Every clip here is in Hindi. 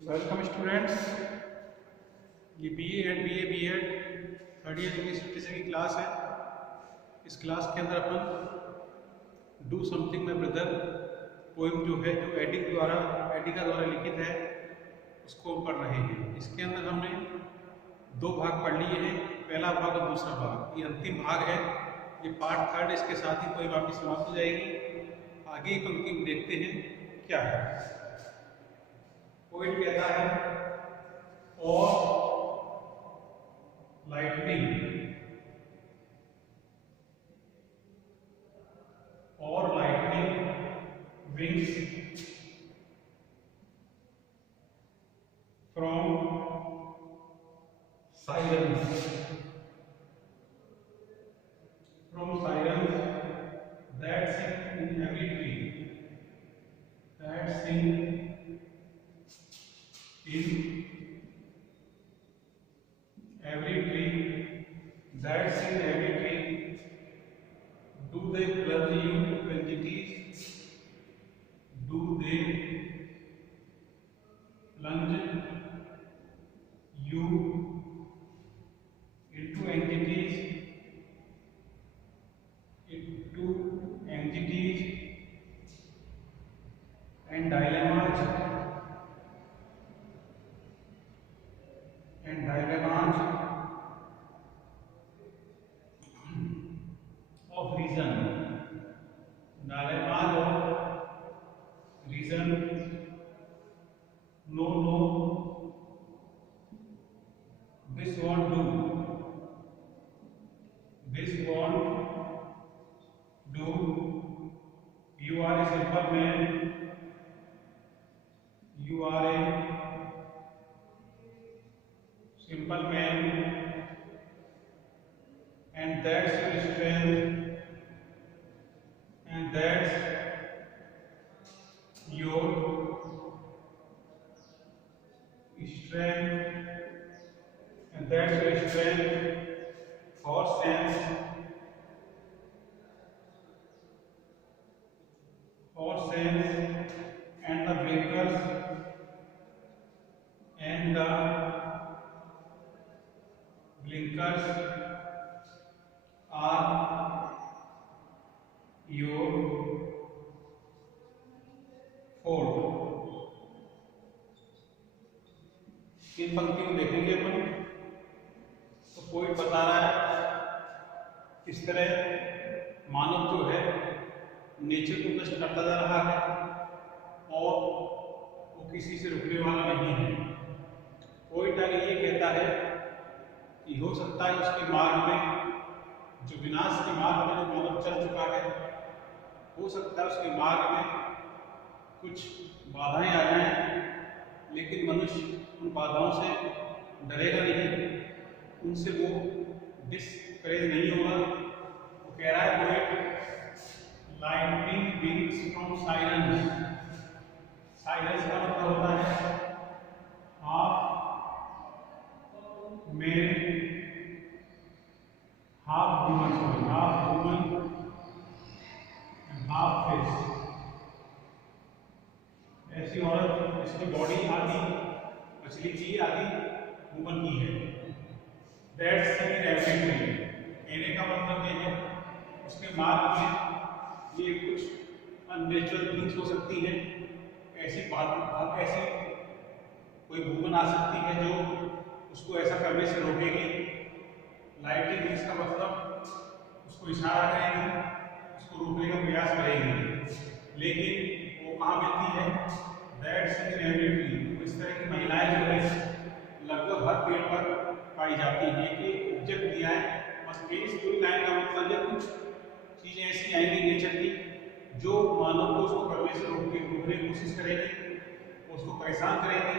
Welcome students. ये BA and BEd third year English literature की क्लास है। इस क्लास के अंदर अपन do something my brother poem जो एडी का द्वारा लिखित है उसको पढ़ रहे हैं। इसके अंदर हमने दो भाग पढ़ लिए हैं, पहला भाग और दूसरा भाग। ये अंतिम भाग है, ये पार्ट थर्ड। इसके साथ ही पोएम आपकी समाप्त हो जाएगी। आगे की पंक्ति में देखते हैं क्या है। पोएट कहता है, और lightning wings from silence that sing in every tree, that sing in every tree, that sing in every tree. Do they plunge you into entities? Do they plunge you into entities? And dilemmas of reason. Dilemmas of reason. No, this won't do. This won't do. You are a simple man. You are a simple man, and that's your strength, and that's your strength, and that's your strength. Horse sense, and the blinkers, are your fault. इन पंक्तियों में देखेंगे अपन तो पोएट बता रहा है इस तरह मानव जो है नेचर को नष्ट करता जा रहा है और वो किसी से रुकने वाला नहीं है। पोएट आगे ये कहता है कि हो सकता है उसके मार्ग में, जो विनाश के मार्ग में जो मानव चल चुका है, हो सकता है उसके मार्ग में कुछ बाधाएं आ जाएं, लेकिन मनुष्य उन बाधाओं से डरेगा नहीं, उनसे वो डिस्करेज नहीं होगा। वो कह रहा है poet, lightning wings from silence. Silence का मतलब होता है half man half woman, half face. ऐसी औरत जिसकी बॉडी आधी मछली की आधी वुमन की है। That Singh in every tree, कहने का मतलब ये है उसके मार्ग में ये कुछ अननेचुरल थिंग्स हो सकती है। ऐसी कोई वुमन आ सकती है जो उसको ऐसा करने से रोकेगी। लाइटिंग विंग्स का मतलब उसको इशारा करेगी, उसको रोकने का प्रयास करेगी, लेकिन वो कहाँ मिलती है? That Singh in every tree. इस तरह की महिलाएं जो है लगभग हर पेड़ पर पाई जाती हैं। कि ऑब्जेक्ट दिया है, बस मेरी स्टोरी लाइन का मतलब है कुछ चीजें ऐसी आएंगी नेचर की जो मानव को उसको करने से रोकने की कोशिश करेगी, उसको परेशान करेगी।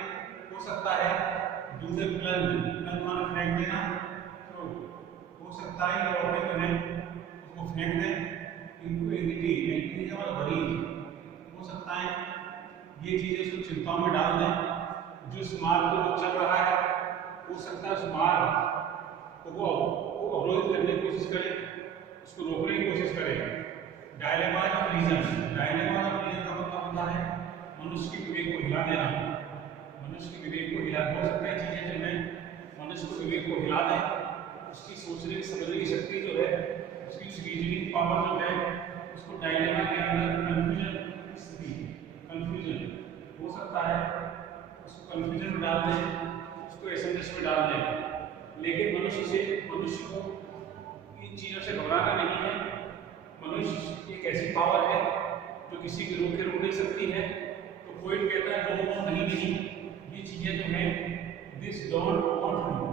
हो सकता है दूसरे प्लंज मानो फेंक देना, तो हो सकता है कि औरतें जो है उसको फेंक दें इनको एंटी और मरीज। हो सकता है ये चीजें उसको चिंताओं में डाल दें। जो इस मार्ग को जो चल रहा है, हो सकता है उस मार्ग को वो अवरोधित करने की कोशिश करे, उसको रोकने की कोशिश करे। डायलेमा ऑफ रीजन का मतलब होता है मनुष्य की विवेक को हिला देना, मनुष्य विवेक को हिला, हो सकता है चीजें जो है मनुष्य को विवेक को हिला दें, उसकी सोचने समझने की शक्ति जो है, उसकी रीजनिंग पावर जो है, उसको डायलेमा के अंदर कंफ्यूजन हो सकता है, उसको कंफ्यूजन में डाल दें, उसको एसेंस में डाल दें। लेकिन मनुष्य को इन चीज़ों से घबराना नहीं है। मनुष्य एक ऐसी पावर है जो किसी भी रोक नहीं सकती है। तो कोई कहता है नो नहीं, ये चीज़ें जो हैं दिस डोंट वांट टू,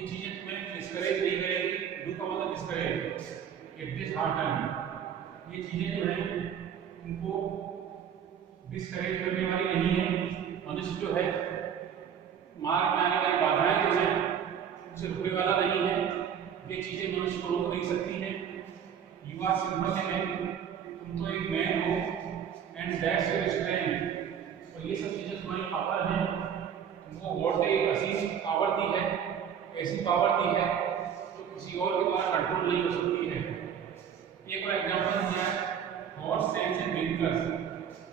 ये चीज़ें तुम्हें डिस्करेज नहीं करेगी। डू का मतलब discourage, it is hard time, ये चीज़ें जो हैं उनको डिस्करेज करने वाली नहीं है। मनुष्य जो है मार्ग में आने वाली बाधाएं जो है उनसे रुकने वाला नहीं है। ये चीजें मनुष्य को रोक नहीं सकती हैं। यू आर सिंपल मैन, तुम तो एक मैन हो, एंड दैट्स योर स्ट्रेंथ, और ये सब चीजें तुम्हारी पावर हैं। तुमको गॉड ने एक असीम पावर दी है, ऐसी पावर दी है जो किसी और के द्वारा कंट्रोल नहीं हो सकती है। एक और एग्जांपल दिया है, horse sense and blinkers.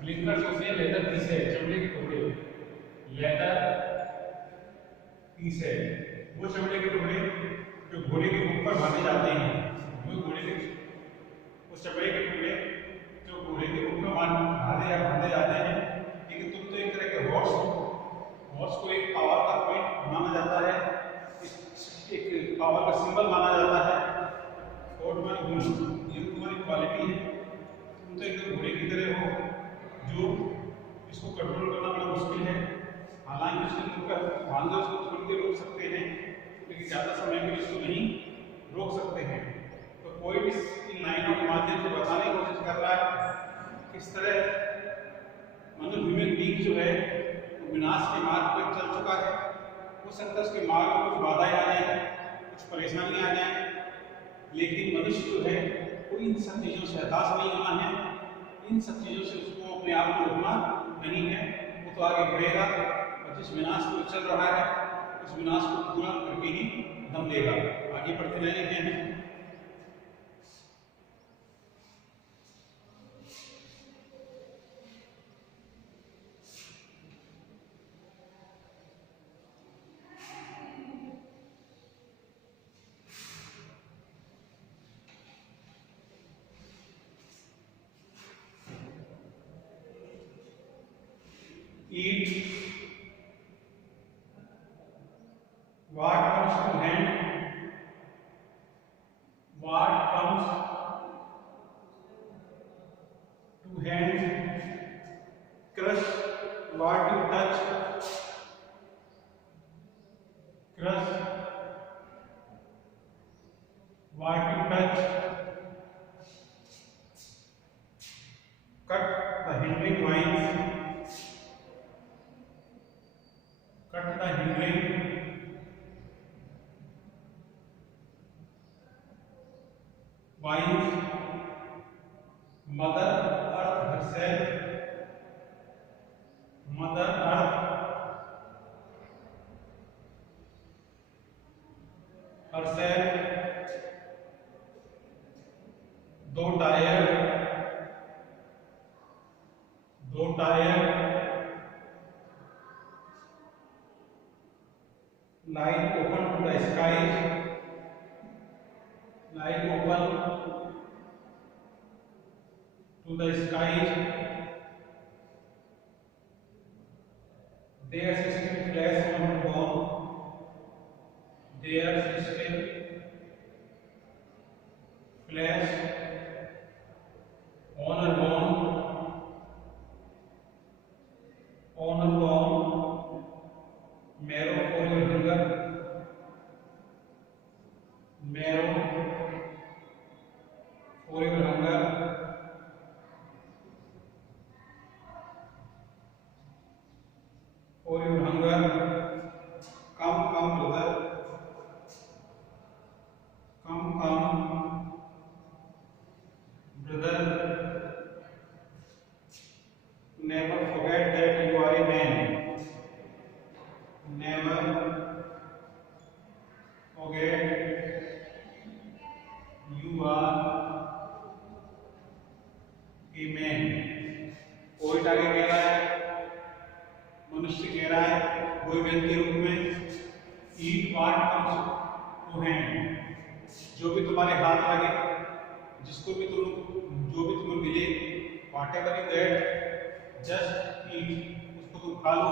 Blinkers होते हैं लेदर पीस है, चमड़े के टुकड़े, लेदर पीस है, वो चमड़े के टुकड़े जो घोड़े के ऊपर बांधे जाते हैं, वो घोड़े के उस चमड़े के टुकड़े जो घोड़े के ऊपर बांधे जाते हैं। लेकिन तुम तो एक तरह के हॉर्स को एक पावर का पॉइंट माना जाता है, एक पावर का सिंबल माना जाता है। और ये तुम्हारी क्वालिटी है, तुम तो एकदम घोड़े की तरह हो जो इसको कंट्रोल करना बड़ा मुश्किल है। हालांकि उसके भागना उसको थोड़ी देर रोक सकते हैं, लेकिन ज़्यादा समय के लिए इसको नहीं रोक सकते हैं। तो कोई भी इन लाइनों के माध्यम से बताने की कोशिश कर रहा है किस तरह ह्यूमन बीइंग जो है वो विनाश के मार्ग पर चल चुका है। हो सकता है उसके मार्ग में कुछ बाधाएं आ जाए, कुछ परेशानियां आ जाए, लेकिन मनुष्य जो है वो इन सब चीज़ों से हताश नहीं होना है, इन सब चीज़ों से उसको अपने आप को रोकना नहीं है। वो तो आगे बढ़ेगा और जिस विनाश को चल रहा है उस विनाश को पूरा करके ही दम लेगा। आगे बढ़ते रहेंगे हैं। Eat what comes to hand, what comes to hand, crush what you touch, crush what you touch, cut the hindering vines, cut the hindering vines. Mother Earth herself, Mother Earth herself, दो tyre lying open to the sky, lying open to the sky. There's still flesh on her bone, there's still flesh on her bone, marrow for your hunger, marrow for your hunger, for your hunger. Come brother, come brother, never forget that you are a man, never forget you are a man. Poet आगे कह रहा है, मनुष्य कह रहा है कोई वेल के रूप में ईट वाट कम्स टू हैंड, जो भी तुम्हारे हाथ लगे, जिसको भी जो भी तुम्हें मिले, whatever you get just eat, उसको तुम खा लो।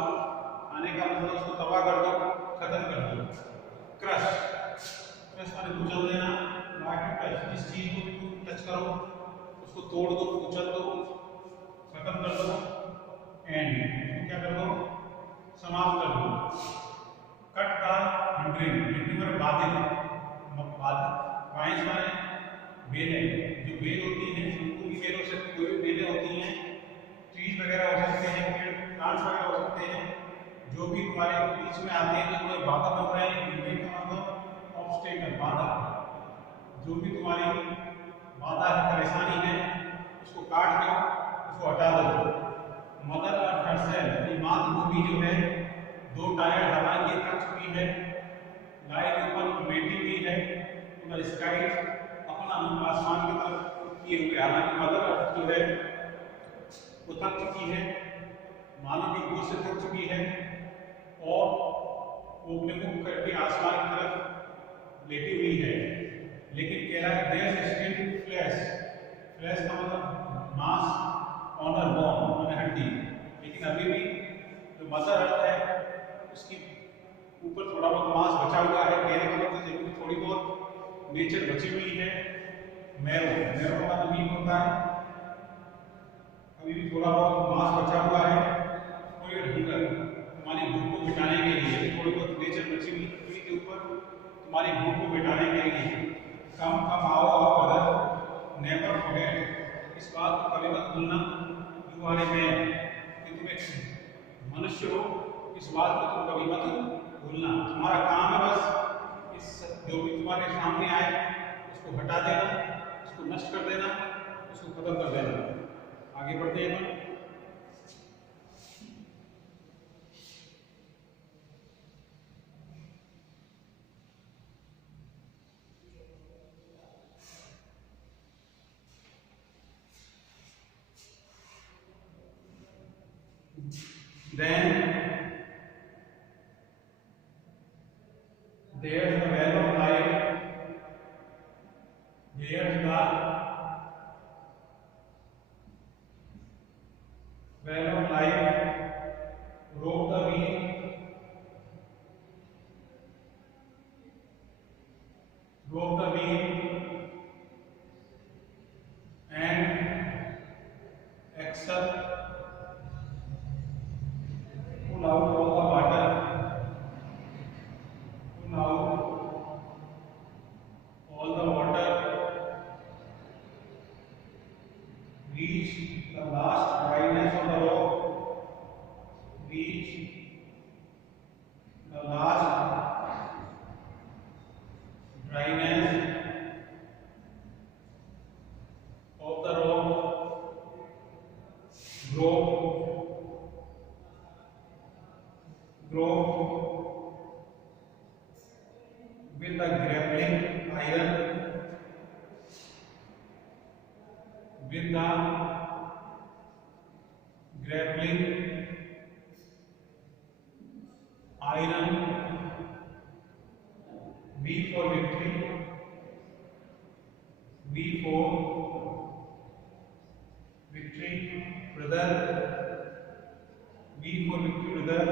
खाने का मतलब उसको तबाह कर दो, खत्म कर दो। क्रश, क्रश माने कुचल देना, टच, जिस चीज को भी तुम टच करो उसको तोड़ दो, कुचल दो, खत्म कर दो। एंड इसको क्या कर दो, समाप्त कर दो। कट द हंड्रेड, हिंदी में बाधित, वाइस माने बेलें, जो बेल होती है शंकु की बेल हो सकती है, कोई भी बेलें होती हैं, ट्रीज वगैरह हो सकते हैं, पेड़ प्लांट्स वगैरह हो सकते हैं, जो भी तुम्हारे बीच में आते हैं, जो तुम्हारे बाधा बन रहे हैं, हिंदी का मतलब ऑब्स्टेकल, बाधा, जो भी तुम्हारी बाधा है, परेशानी है, उसको काट दो, उसको हटा दो। मदर अर्थ हरसेल्फ, मातृभूमि जो है दो टायर हवा की थक चुकी है, लाइट ऊपर मेटी हुई है, स्काई अपना मुख आसमान की तरफ किए हुए, हालांकि मदर अर्थ जो है वो थक चुकी है, मानव की गोद से थक चुकी है और वो अपने मुख करके आसमान की तरफ लेटी हुई है। लेकिन कह रहा है there is still flesh, flesh का मतलब मांस ऑन अ बोन, माने हड्डी, लेकिन अभी भी जो मदर अर्थ है उसकी ऊपर थोड़ा बहुत मांस बचा हुआ है। कहने का मतलब जब भी थोड़ी बहुत नेचर बची हुई है। मैरो, मैरो का मतलब मीट होता है, अभी भी थोड़ा बहुत मांस बचा हुआ है। कोई हंगर, तुम्हारी भूख को मिटाने के लिए, थोड़ी बहुत नेचर बची हुई पृथ्वी के ऊपर तुम्हारी भूख को मिटाने के लिए। कम कम आओ आओ ब्रदर, नेवर फॉरगेट, इस बात को कभी मत भूलना, यू आर ए मैन, कि तुम एक मनुष्य हो, इस बात को तुम कभी मत भूलना। तुम्हारा काम है बस जो भी तुम्हारे सामने आए उसको हटा देना, उसको नष्ट कर देना, उसको खत्म कर देना। आगे बढ़ते हैं। Then there's the well of life, there's the well of life, rope the wheel, rope the wheel and accept, pull out all the water, pull out all the water, reach the last dryness of the rope, reach the last dryness of the rope, grope with the grappling iron, with the grappling iron, V for victory, V for victory, brother, V for victory, brother.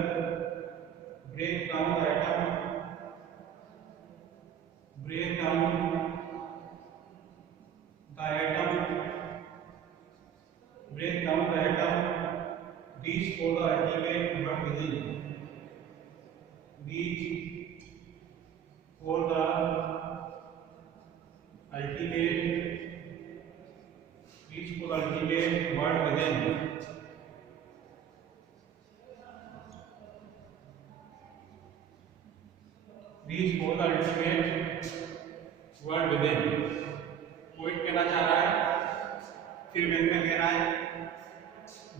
Break down the atom, break down the atom, break down the atom, reach for the ultimate one within, reach for the ultimate, reach for the ultimate word within. Reach for the ultimate word within. Poet कहना चाह रहा है, फिर व्यंग्य कह रहा है,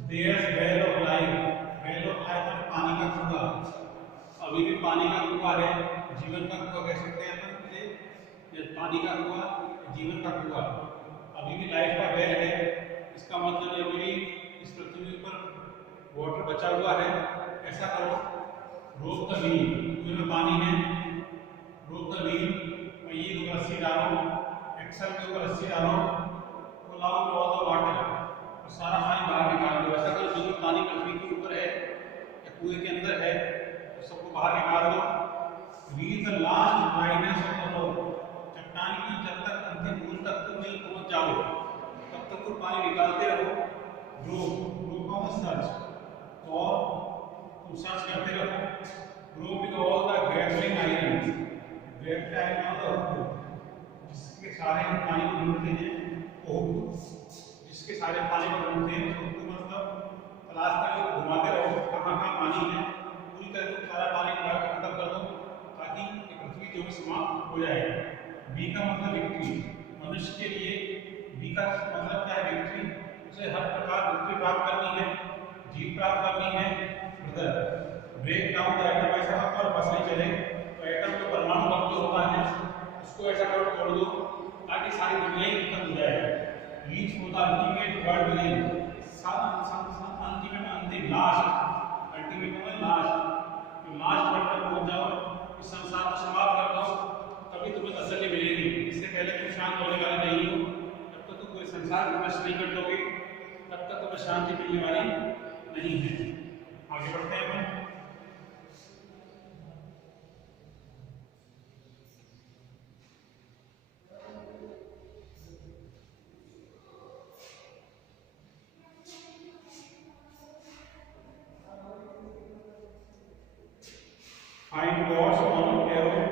There's well of life, well of life है पानी का कुआं, अभी भी पानी का कुआं है, जीवन का कुआं कह सकते हैं अपन इसे, पानी का कुआं, जीवन का कुआं, अभी भी लाइफ का वेल है। इसका मतलब ये भी इस पृथ्वी पर वाटर बचा हुआ है। ऐसा करो रोक द व्हील, कुएं में पानी है, रोक द व्हील, पहिए के ऊपर रस्सी डालो, एक्सल के ऊपर रस्सी डालो, pull out all the water, तो सारा पानी बाहर निकाल दो। ऐसा करो जो भी पानी पृथ्वी के ऊपर है या कुएं के अंदर है तो सबको बाहर निकाल दो। Reach the last dryness of the रोक, चट्टान की जब तक अंतिम बूंद तक तुम नहीं पहुंच जाओ तब तक तुम पानी निकालते रहो। ग्रो ऑन सर्च, और तुम सर्च करते रहो। Grow with all the gravelling iron, gravelling iron होता है जिसके सारे पानी को ढूंढते हैं, वो जिसके सारे पानी को ढूंढते हैं उसको मतलब तलाश करो, घुमाते रहो कहाँ कहाँ पानी है, पूरी तरह तुम सारा पानी खत्म कर दो ताकि ये पृथ्वी जो समाप्त हो जाए। बी का मतलब विक्ट्री, मनुष्य के लिए बी का मतलब क्या है? विक्ट्री, उसे हर प्रकार विक्ट्री प्राप्त करनी है, जीत प्राप्त करनी है। Brother, break down the atom, ऐसा मत करो बस नहीं चले, तो एटम जो परमाणु बम जो होता है उसको ऐसा करो तोड़ दो ताकि सारी दुनिया ही खत्म हो जाए। Reach for the ultimate world willing, अंतिम अंतिम लास्ट, अल्टीमेट मतलब लास्ट, तो लास्ट वर्ड तक पहुंच जाओ, इस संसार को समाप्त कर दो, तभी तुम्हें तसल्ली मिलेगी। इससे पहले तुम शांत होने वाले नहीं हो, जब तक तुम कोई संसार को नष्ट नहीं कर दोगे तब तक तुम्हें शांति मिलने वाली नहीं है। आगे बढ़ते हैं अपन। Find God's on arrow,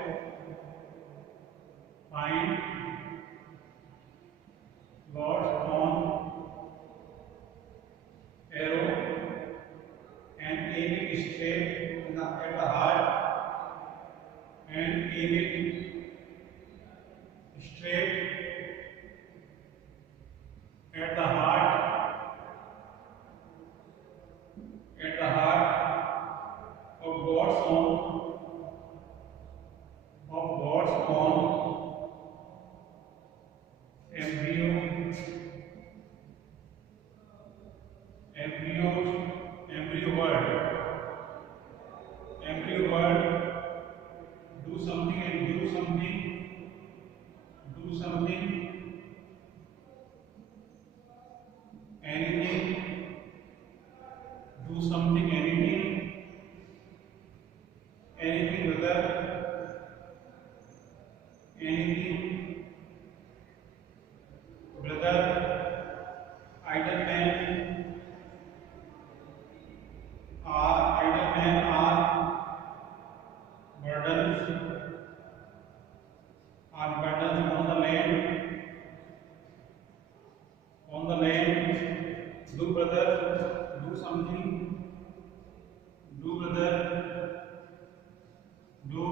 find God's on arrow and aim it straight at the heart, and aim it straight at the heart, of God's own embryo word, do something and do something, anything, do something, anything brother, anything brother, idle men are burdens on the land, do brother, do something, do brother, do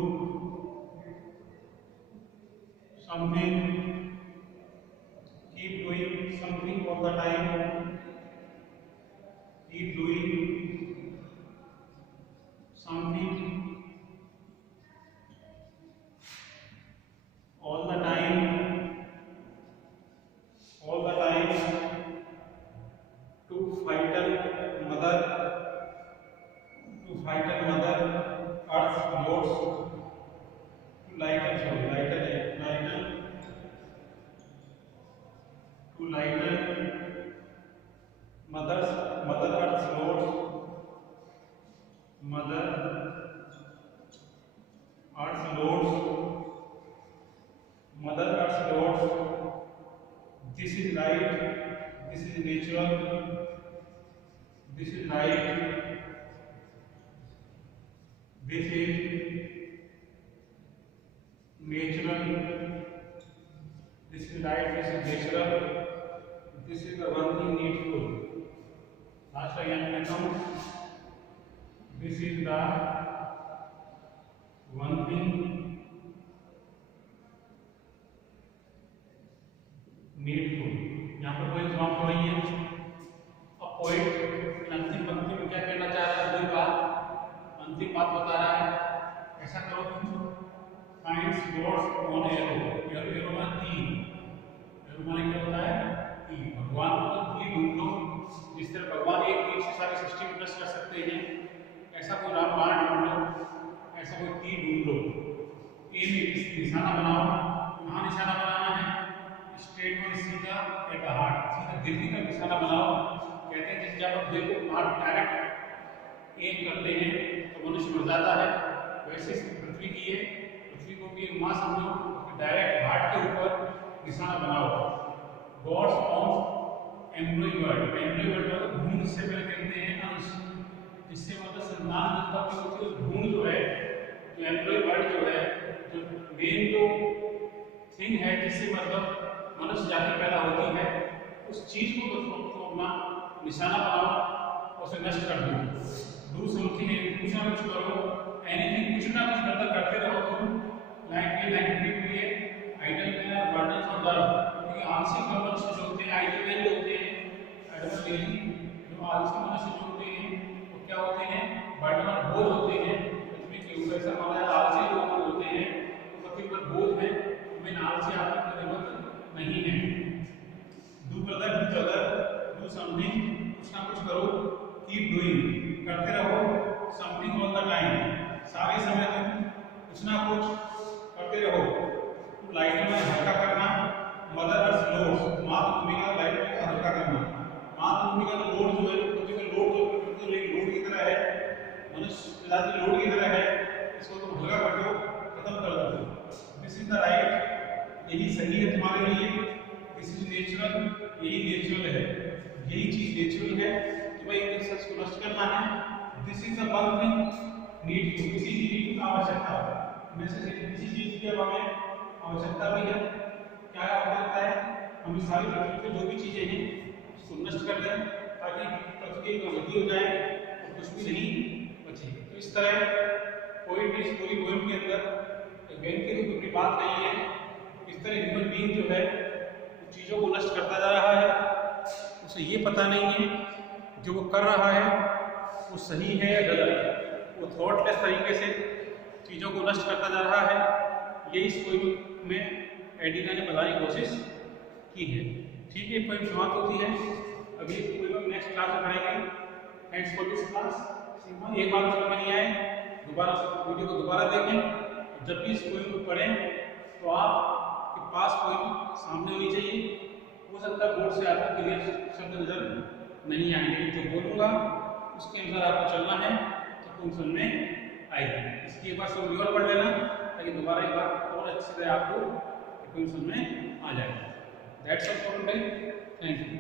something, keep doing something all the time, keep doing something all the time, to frighten mother earth's loads, to lighten mother earth's loads, mother earth's loads. This is right, this is natural, this is right, this is natural, this is right, this is natural, this is the one thing needful. Last again I count. This is the one thing needful. यहाँ पर कोई जवाब तो नहीं है। अब पोइट अंतिम पंक्ति में क्या कहना चाह रहा है? वही बात, अंतिम बात बता रहा है। ऐसा करो तुम, finds gods on arrow, arrow माने तीर, एरो माने क्या होता है? तीर। भगवान को तीर ढूंढो, जिस तरह भगवान एक तीर से सारी सृष्टि को नष्ट कर सकते हैं, ऐसा कोई रामबाण ढूंढ लो एक करते हैं तो मनुष्य मर जाता है, वैसे पृथ्वी की है, पृथ्वी को भी मां समझो, डायरेक्ट हार्ट के ऊपर निशाना बनाओ। God's of embryo word, embryo word मतलब भ्रूण से पहले कहते हैं अंश, जिससे मतलब संतान उत्पत्ति होती है। भ्रूण जो है, जो एम्ब्रियो वर्ड जो है, जो मेन जो थिंग है जिससे मतलब मनुष्य जाति पैदा होती है, उस चीज को तो अपना निशाना बनाओ, उसे नष्ट कर दो। डू समथिंग, कुछ ना कुछ करो, एनीथिंग, कुछ ना कुछ मतलब करते रहो तुम। लाइक के लिए आइडल में बर्डन ऑन द, क्योंकि आलसी मनुष्य जो होते हैं, आइडल होते हैं, जो आलसी मनुष्य जो होते हैं वो क्या होते हैं, बर्डन ऑन बोझ होते हैं पृथ्वी के ऊपर। ऐसा माना जाता है आलसी लोग होते हैं तो पृथ्वी पर बोझ है, उनमें आलसी आदमी की जरूरत नहीं है। डू ब्रदर, डू समथिंग, कुछ ना कुछ करो, कीप डूइंग, करते रहो, समथिंग ऑल द टाइम, सारे समय तुम कुछ ना कुछ करते रहो। लाइट में हल्का करना, मदर अर्थ लोड, मातृभूमि का लाइट में हल्का करना। मातृभूमि का लोड जो है, पृथ्वी का लोड जो पृथ्वी एक लोड की तरह है, मनुष्य जाति लोड की तरह है, इसको तुम हल्का कर दो, खत्म कर दो। दिस इज द राइट, यही सही है तुम्हारे लिए। दिस इज नेचुरल, यही नेचुरल है, यही चीज नेचुरल है, तुम्हें इन सच को नष्ट करना है। This is the one thing needful, किसी चीज की आवश्यकता है, में से किसी चीज की हमें आवश्यकता भी है। क्या आवश्यकता है, हम सारी पृथ्वी पे जो भी चीजें हैं उसको नष्ट कर दें ताकि पृथ्वी की गति हो जाए और कुछ भी नहीं बचे। तो इस तरह पोइट इस पूरी पोइम के अंदर व्यंग के रूप में बात कही है। इस तरह ह्यूमन बीइंग जो है चीजों को नष्ट करता जा रहा है, उसे ये पता नहीं है जो वो कर रहा है वो सही है या गलत, वो थॉटलेस तरीके से चीज़ों को नष्ट करता जा रहा है। ये इस पोइम में एडिना ने बताने की कोशिश की है। ठीक है, पोइम समाप्त होती है। अभी पोइम हम नेक्स्ट क्लास में पढ़ेंगे। Thanks for this class. एक बार समझ में नहीं आए, दोबारा वीडियो को दोबारा देखें। जब भी इस पोइम को पढ़ें तो आपके पास पोइम सामने होनी चाहिए। हो सकता है बोर्ड से आपको क्लियर शब्द नजर नहीं आएंगे, जो बोलूँगा उसके अनुसार आपको चलना है तो पोइम समझ में आएगी। इसकी एक बार समझ और पढ़ लेना ताकि दोबारा एक बार और अच्छे से आपको समझ में आ जाए। That's all for today. Thank you.